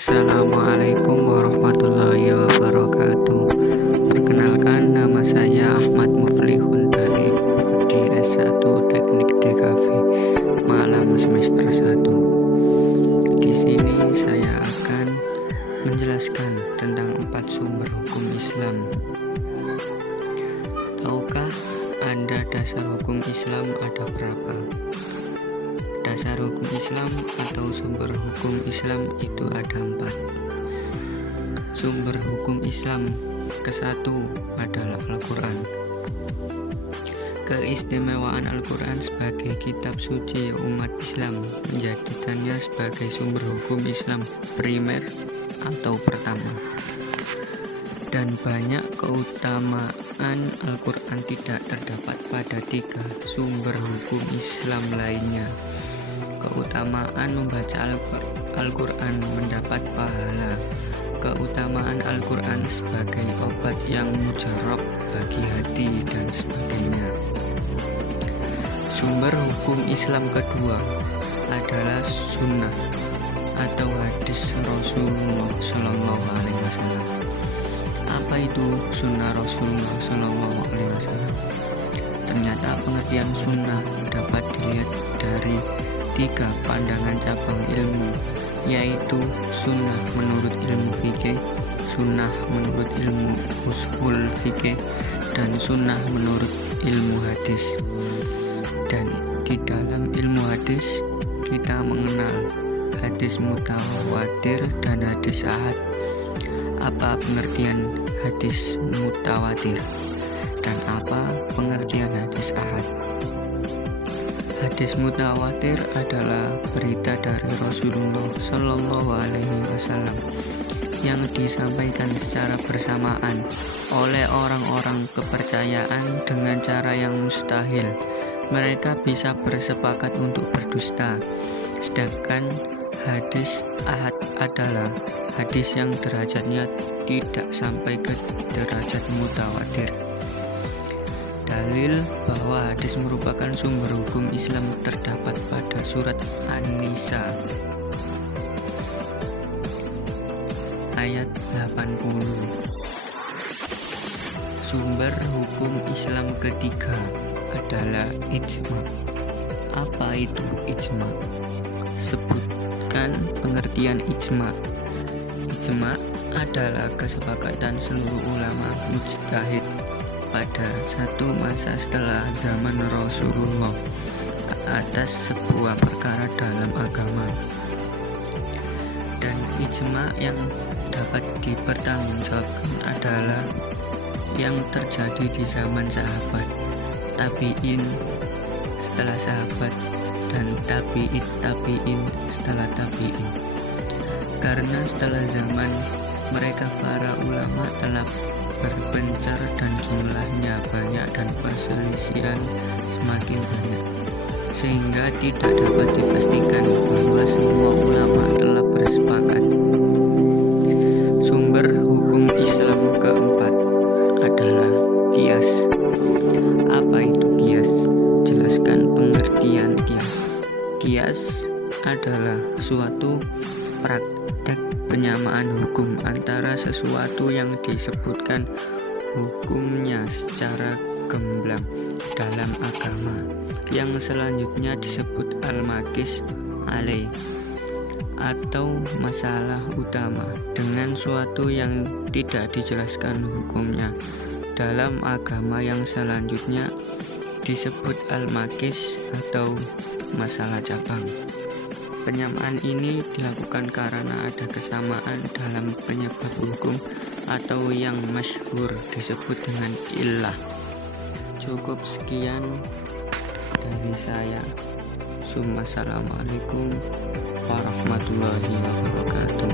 Assalamualaikum warahmatullahi wabarakatuh. Perkenalkan, nama saya Ahmad Muflihun dari Prodi S1 Teknik DKV Malang semester 1. Di sini saya akan menjelaskan tentang 4 sumber hukum Islam. Tahukah Anda dasar hukum Islam ada berapa? Dasar hukum Islam atau sumber hukum Islam itu ada 4. Sumber hukum Islam ke-1 adalah Al-Quran. Keistimewaan Al-Quran sebagai kitab suci umat Islam menjadikannya sebagai sumber hukum Islam primer atau pertama. Dan banyak keutamaan Al-Quran tidak terdapat pada 3 sumber hukum Islam lainnya. Keutamaan membaca Al-Quran mendapat pahala. Keutamaan Al-Quran sebagai obat yang mujarab bagi hati dan sebagainya. Sumber hukum Islam kedua adalah sunnah atau hadis Rasulullah Shallallahu Alaihi Wasallam. Apa itu sunnah Rasulullah Shallallahu Alaihi Wasallam? Ternyata pengertian sunnah dapat dilihat dari 3 pandangan cabang ilmu, yaitu sunnah menurut ilmu fikih, sunnah menurut ilmu usul fikih, dan sunnah menurut ilmu hadis. Dan di dalam ilmu hadis kita mengenal hadis mutawatir dan hadis ahad. Apa pengertian hadis mutawatir dan apa pengertian hadis ahad? Hadis mutawatir adalah berita dari Rasulullah Shallallahu Alaihi Wasallam yang disampaikan secara bersamaan oleh orang-orang kepercayaan dengan cara yang mustahil. Mereka bisa bersepakat untuk berdusta. Sedangkan hadis ahad adalah hadis yang derajatnya tidak sampai ke derajat mutawatir. Dalil bahwa hadis merupakan sumber hukum Islam terdapat pada surat An-Nisa ayat 80. Sumber hukum Islam ketiga adalah ijma. Apa itu ijma? Sebutkan pengertian ijma. Ijma adalah kesepakatan seluruh ulama mujtahid pada satu masa setelah zaman Rasulullah atas sebuah perkara dalam agama. Dan ijma yang dapat dipertanggungjawabkan adalah yang terjadi di zaman sahabat, tabi'in setelah sahabat, dan tabi'in setelah tabi'in. Karena setelah zaman mereka para ulama telah berpencar dan jumlahnya banyak dan perselisihan semakin banyak, sehingga tidak dapat dipastikan bahwa semua ulama telah bersepakat. Sumber hukum Islam keempat adalah qiyas. Apa itu qiyas? Jelaskan pengertian qiyas. Qiyas adalah suatu praktek penyamaan hukum antara sesuatu yang disebutkan hukumnya secara gamblang dalam agama, yang selanjutnya disebut al-maqis alaih atau masalah utama, dengan suatu yang tidak dijelaskan hukumnya dalam agama, yang selanjutnya disebut al-maqis atau masalah cabang. Penyamaan ini dilakukan karena ada kesamaan dalam penyebab hukum atau yang masyhur disebut dengan illah. Cukup sekian dari saya. Assalamualaikum warahmatullahi wabarakatuh.